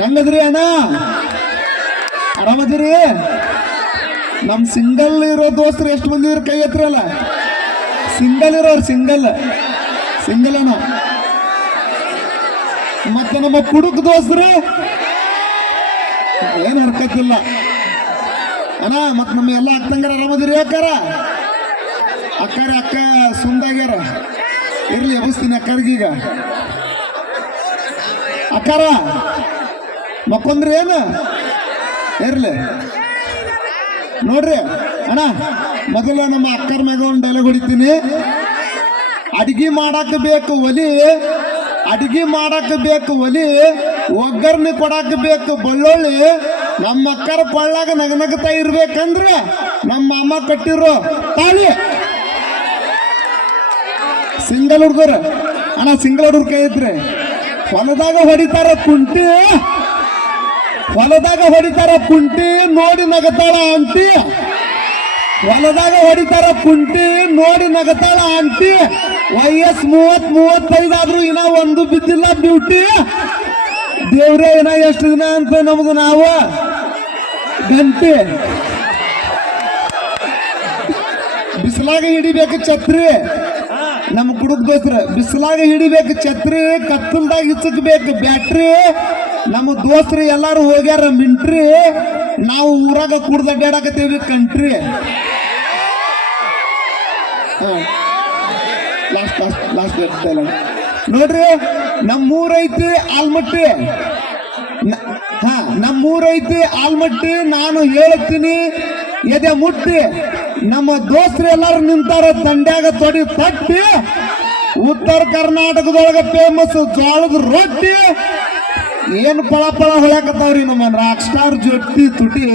ಹೆಂಗದ್ರಿ ಅಣ್ಣ? ಆರಾಮದಿರಿ? ನಮ್ ಸಿಂಗಲ್ ಇರೋ ದೋಸ್ತರು ಎಷ್ಟು ಮಂದಿ ಕೈ ಹತ್ರಲ್ಲ ಸಿಂಗಲ್ ಇರೋರು ಸಿಂಗಲ್. ಸಿಂಗಲ್ ಅಣ್ಣ. ಮತ್ತೆ ನಮ್ಮ ಕುಡುಕ್ ದೋಸ್ತರು? ಏನ್ ಹರ್ಕತ್ತಿಲ್ಲ. ಅಣ್ಣ ಮತ್ ನಮ್ಮ ಎಲ್ಲ ಅಕ್ಕಂಗಾರ ಆರಾಮದಿರಿ ಅಕ್ಕಾರ? ಅಕ್ಕಾರ ಅಕ್ಕ ಸುಂದಾಗ್ಯಾರ. ಇರ್ಲಿ, ಎಬ್ಬಿಸ್ತೀನಿ ಅಕ್ಕರಿಗೀಗ. ಅಕ್ಕಾರ ಮಕ್ಕೊಂದ್ರಿ ಏನು? ಇರ್ಲಿ. ನೋಡ್ರಿ, ಅಣ್ಣ, ಮೊದಲು ನಮ್ಮ ಅಕ್ಕರ ಮ್ಯಾಗ ಒಂದು ಡೈಲಾಗ್ ಹೊಡಿತೀನಿ. ಅಡಿಗೆ ಮಾಡಕ್ಕೆ ಬೇಕು ಒಲಿ, ಅಡಿಗೆ ಮಾಡಕ್ಕೆ ಬೇಕು ಒಲಿ, ಒಗ್ಗರ್ಣೆ ಕೊಡಕ್ಕೆ ಬೇಕು ಬಳ್ಳೊಳ್ಳಿ. ನಮ್ಮ ಅಕ್ಕರ ಕೊಳ್ಳಾಗ ನಗನಗತಾ ಇರ್ಬೇಕಂದ್ರೆ ನಮ್ಮ ಅಮ್ಮ ಕಟ್ಟಿರೋ ತಾಳಿ. ಸಿಂಗಲ್ ಹುಡುಗರು, ಅಣ್ಣ, ಸಿಂಗಲ್ ಹುಡುಗರು ಕೈ ಐತ್ರಿ ಹೊಲದಾಗ ಹೊಡಿತಾರ ಕುಂಟಿ. ಹೊಲದಾಗ ಹೊಡಿತಾರ ಕುಂಟಿ ನೋಡಿ ನಗತಾಳ ಆಂಟಿ ಹೊಲದಾಗ ಹೊಡಿತಾರ ಕುಂಟಿ ನೋಡಿ ನಗತಾಳ ಆಂಟಿ ವಯಸ್ ಮೂವತ್ ಮೂವತ್ತೈದು ಆದ್ರೂ ಇನ್ನ ಒಂದು ಬಿದ್ದಿಲ್ಲ ಬ್ಯೂಟಿ. ದೇವ್ರೇ, ಇನ್ನ ಎಷ್ಟು ದಿನ ಅಂತ ನಮ್ದು ನಾವು ಗಂಟೆ. ಬಿಸಿಲಾಗ ಹಿಡಿಬೇಕು ಛತ್ರಿ. ನಮ್ಮ ಕುಡುಕ್ ದೋಸ್ತ್ರ, ಬಿಸಿಲಾಗ ಹಿಡಿಬೇಕು ಛತ್ರಿ, ಕತ್ತಲ್ದಾಗ ಇಚ್ಚಬೇಕು ಬ್ಯಾಟ್ರಿ. ನಮ್ಮ ದೋಸ್ತರು ಎಲ್ಲರೂ ಹೋಗ್ಯಾರ ಮಿಂಟ್ರಿ, ನಾವು ಊರಾಗ ಕುಡ್ದ ಅಡ್ಡಾಡಕತ್ತೀವಿ ಕಂಟ್ರಿ. ಲಾಸ್ಟ್ ಲಾಸ್ಟ್ ಲಾಸ್ಟ್ ನೋಡ್ರಿ, ನಮ್ಮೂರೈತಿ ಆಲ್ಮಟ್ಟಿ. ಹಾ, ನಮ್ಮೂರೈತಿ ಆಲ್ಮಟ್ಟಿ ನಾನು ಹೇಳ್ತೀನಿ, ಎದೆ ಮುಟ್ಟಿ. ನಮ್ಮ ದೋಸ್ತರು ಎಲ್ಲಾರು ನಿಂತಾರ, ತಂಡ್ಯಾಗ ತೊಡಿ ತಟ್ಟಿ ಉತ್ತರ ಕರ್ನಾಟಕದೊಳಗ ಫೇಮಸ್ ಜೋಳದ ರೊಟ್ಟಿ. ಏನು ಪಳ ಪಳ ಹೊಳ್ಯಾಕತ್ತಾವ್ರಿ ನಮ್ಮ ರಾಕ್ ಸ್ಟಾರ್ ಜೊಟ್ಟಿ ತುಟಿ.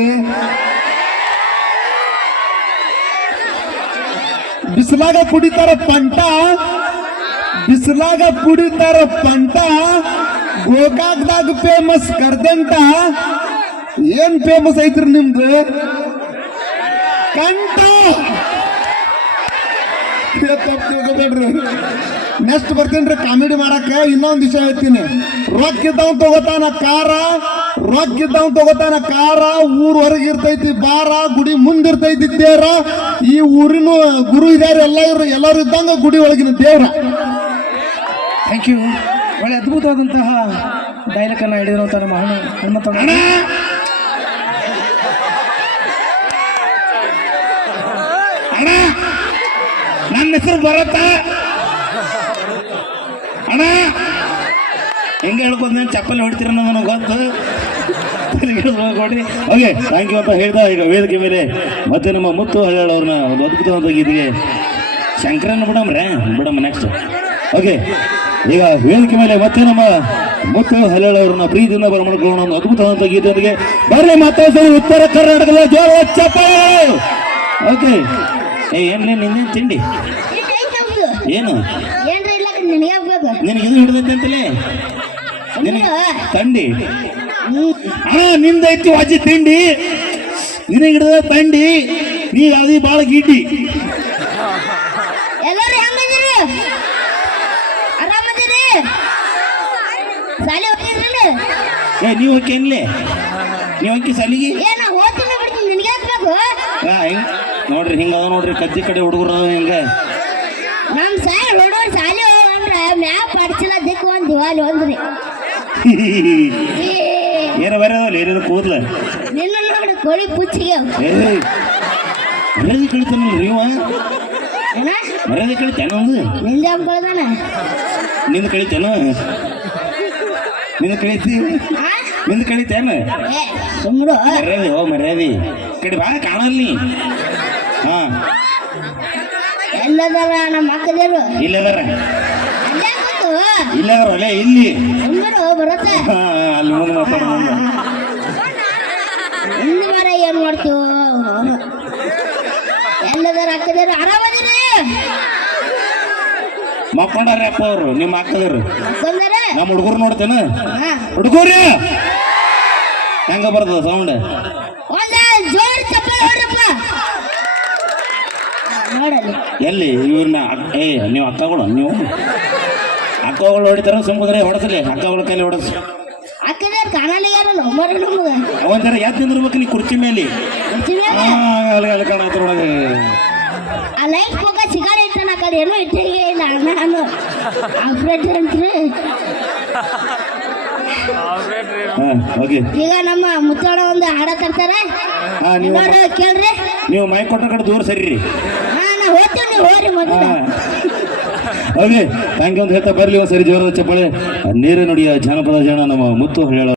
ಬಿಸಿಲಾಗ ಕುಡಿತಾರ ಪಂಟ. ಬಿಸಿಲಾಗ ಕುಡಿತಾರ ಪಂಟ. ಗೋಕಾಕ್ದಾಗ ಫೇಮಸ್ ಕರ್ದಂಟ ಏನ್ ಫೇಮಸ್ ಐತ್ರಿ ನಿಮ್ದು? ತಪ್ಪು ತಿಳ್ಕೊಬೇಡ್ರಿ ನೆಕ್ಸ್ಟ್ ಬರ್ತೀನಿ ರೀ ಕಾಮಿಡಿ ಮಾಡಕ್ಕ ಇನ್ನೊಂದು ವಿಷಯ ಹೇಳ್ತೀನಿ. ರೊಕ್ಕ ಇದ್ದವ್ ತಗೋತಾನ ಕಾರ ರೊಕ್ಕ ಇದ್ದವ್ ತಗೋತಾನ ಕಾರ ಊರ್ ಹೊರಗೆ ಇರ್ತೈತಿ ಬಾರ ಗುಡಿ ಮುಂದಿರ್ತೈತಿ ದೇವ್ರ ಈ ಊರಿನ ಗುರು ಇದಾರೆ ಎಲ್ಲ ಇವ್ರು ಎಲ್ಲರೂ ಇದ್ದಂಗ ಗುಡಿ ಒಳಗಿನ ದೇವ್ರ. ಥ್ಯಾಂಕ್ ಯು ಒಳ್ಳೆ ಅದ್ಭುತವಾದಂತಹ ಡೈಲಾಗ್ ಅನ್ನ ಹಿಡಿದಿರುವಂತ ನಮ್ಮ ಹಣ ಹನುಮಂತ ಅಣ್ಣ ಅಣ್ಣ ನನ್ನ ಹೆಸರು ಬರತ್ತ? ಅಣ್ಣ, ಹೆಂಗೆ ಹೇಳ್ಕೊಂಡ್ ಚಪ್ಪಲಿ ಹೊಡಿತೀರ ನನಗೆ ಗೊತ್ತು. ಕೊಡಿ ಓಕೆ ಥ್ಯಾಂಕ್ ಯು ಅಂತ ಹೇಳ್ದ. ಈಗ ವೇದಿಕೆ ಮೇಲೆ ಮತ್ತೆ ನಮ್ಮ ಮುತ್ತು ಹಳ್ಯಾಳ್ ಅವ್ರನ್ನ ಒಂದು ಅದ್ಭುತವಾದ ಗೀತೆಗೆ ಶಂಕರನ್ನ ಬಿಡಮ್ರೆ ಬಿಡಮ್ಮ ನೆಕ್ಸ್ಟ್ ಓಕೆ, ಈಗ ವೇದಿಕೆ ಮೇಲೆ ಮತ್ತೆ ನಮ್ಮ ಮುತ್ತು ಹಳ್ಯಾಳ್ ಅವ್ರನ್ನ ಪ್ರೀತಿಯಿಂದ ಬರಮಾಡ್ಕೊಳ್ಳೋಣ ಒಂದು ಅದ್ಭುತವಾದ ಗೀತೆಯೊಂದಿಗೆ. ಬರ್ರಿ, ಮತ್ತೆ ಉತ್ತರ ಕರ್ನಾಟಕದ ಜೋರ ಚಪ್ಪ ಓಕೆ, ಏ ಏನ್ಲೇ ನಿನ್ನೇನು ತಿಂಡಿ? ಏನು? ಏನ್ರ ಇಲ್ಲ ನಿನಗೆ ಬೇಕು ನಿನಗೆ ಇದು ಹಿಡಿದೈತೆ ಅಂತಲೇ? ನಿನಗೆ ತಂಡಿ? ಹಾ ನಿಂದೈತಿ ವಾಜಿ ತಿಂಡಿ. ನಿನಗೆ ಹಿಡಿದ ತಂಡಿ. ನೀ ಯಾವ್ದು ಭಾಳ ಗಿಡ್ಡಿ ಎಲ್ಲರೂ ಹೆಂಗದಿರಿ ಆರಾಮದಿರಿ ಸಾಲಿ ಹೋಗಿದ್ರಲ್ಲ ಏ ನೀವು ಹೋಗಿ ಏನ್ಲೇ? ನೀವು ಹೋಗಿ ಸಲಿಗಿ ಏನ ಓದ್ತೀನಿ ಬಿಡ್ತೀನಿ ನಿನಗೆ ಬೇಕು ನೋಡ್ರಿ ಹಿಂಗ ನೋಡ್ರಿ ಕದ್ದಿ ಕಡೆ ಹುಡುಗರು ಹಿಂಗ. ನಮ್ ಸರ್ ಹೊಡೋರ್ ಸಾಲಿ ಹೋಗಂದ್ರ ಮ್ಯಾಪ್ ಪಡ್ಚಿಲ್ಲ ದಿಕ್ಕು ಒಂದ್ ದಿವಾಲಿ ಒಂದ್ರಿ. ಏನ ಬರೋದಲ್ಲ ಏನೇನು ಕೂದ್ಲ? ನಿನ್ನ ನೋಡಿ ಕೋಳಿ ಪುಚ್ಚಿಗೆ. ಮರ್ಯಾದೆ ಕಳಿತಾನ ನೀವು? ಮರ್ಯಾದೆ ಕಳಿತಾನ ಒಂದು? ನಿಂದ ಹಬ್ಕೊಳ್ದಾನ ನಿಂದ ಕಳಿತಾನ? ನಿಂದ ಕಳಿತಿ? ನಿಂದ ಕಳಿತೇನ? ಸುಮ್ಮಡು ಮರ್ಯಾದೆ ಹೋ ಮರ್ಯಾದೆ. ಕಡೆ ಬಾ ಕಾಣಲ್ಲಿ. ಹಾ. ಎಲ್ಲದಾರ ನಮ್ಮ ಅಕ್ಕದೇರು ಇಲ್ಲದಾರ ಅಲ್ಲೇ ಕೂತು ಇಲ್ಲದಾರ ಅಲ್ಲೇ ಇಲ್ಲಿ? ಸುಮ್ಮರು ಬರುತ್ತೆ. ಹಾ ಅಲ್ಲಿ ಮುಂದೆ ಮಾತಾಡ ಮುಂದೆ. ಇನ್ನು ಮರ ಏನ್ ಮಾಡ್ತೀವೋ? ಎಲ್ಲದಾರ ಅಕ್ಕದೇರು ಆರಾಮದಿರಿ ಮಕ್ಕೊಂಡಾರ ಅಪ್ಪ ಅವರು ನಿಮ್ಮ ಅಕ್ಕದರು. ಬಂದರೆ ನಮ್ಮ ಹುಡುಗರು ನೋಡ್ತೇನೆ. ಹಾ. ಹುಡುಗರು ಹೆಂಗ ಬರ್ತದ ಸೌಂಡ್ ಒಂದ ಜೋರ್ ಚಪ್ಪಲ್ ಹೊಡ್ರಪ್ಪ ಎಲ್ಲಿ? ಇವ್ರನ್ನ ಏ ನೀವು ಅಕ್ಕಗಳು ನೀವು? ಅಕ್ಕಗಳು ಹೊಡಿತಾರ ಸುಮ್ಮನೆ ಹೊಡೆಸಲಿ. ಅಕ್ಕಗಳ ಕೈಲಿ ಹೊಡೆಸ್. ಅಕ್ಕದೇ ಕಾಣಲ್ಲ ಯಾರಲ್ಲ ಮರ ನಮ್ಗೆ. ಜರ ಎದ್ದು ನಿಂದಿರ್ಬೇಕು ನೀ ಕುರ್ಚಿ ಮೇಲೆ? ಆ, ಅಲ್ಲಿ ಅಲ್ಲಿ ಕಾಣತ್ರ ಒಳಗೆ ಆ ಲೈಟ್ ಹೋಗ ಸಿಗಾರ ಇಟ್ಟನ ಆ ಕಡೆ. ಏನೋ ಇಟ್ಟೇ ಇಲ್ಲ ಅಣ್ಣ ನಾನು. ಆಪ್ರೇಟರ್ ಅಂತ್ರಿ. ಹಾ ಓಕೆ ಈಗ ನಮ್ಮ ಮುತ್ತೋಡ ಒಂದು ಹಾಡ ತರ್ತಾರೆ. ಹಾ ನೀವು ನೋಡ್ರಿ ಕೇಳ್ರಿ. ನೀವು ಮೈ ಕೊಟ್ಟ ಕಡೆ ದೂರ ಸರಿರಿ. ಹಾ ನಾ ಹಂಗೆ ಒಂದು ಹೇಳ್ತಾ ಬರ್ಲಿ ಒಂದ್ಸರಿ ಜೋರದ ಚಪ್ಪಳೆ. ನೀರ ನುಡಿಯ ಜಾನಪದ ಜನ ನಮ್ಮ ಮುತ್ತು ಹೇಳ